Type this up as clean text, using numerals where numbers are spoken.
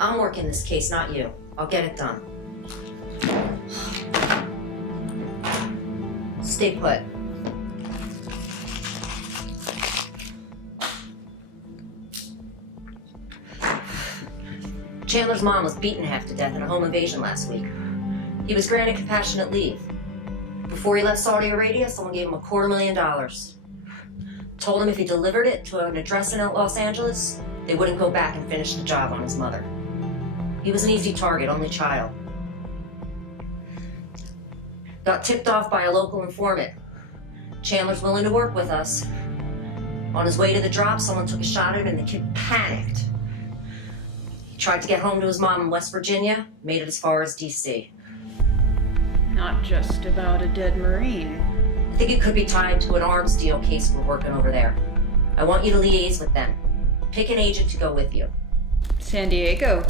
I'm working this case, not you. I'll get it done. Stay put. Chandler's mom was beaten half to death in a home invasion last week. He was granted compassionate leave. Before he left Saudi Arabia, someone gave him $250,000. Told him if he delivered it to an address in Los Angeles, they wouldn't go back and finish the job on his mother. He was an easy target, only child. Got tipped off by a local informant. Chandler's willing to work with us. On his way to the drop, someone took a shot at him and the kid panicked. He tried to get home to his mom in West Virginia, made it as far as DC. Not just about a dead Marine. I think it could be tied to an arms deal case we're working over there. I want you to liaise with them. Pick an agent to go with you. San Diego.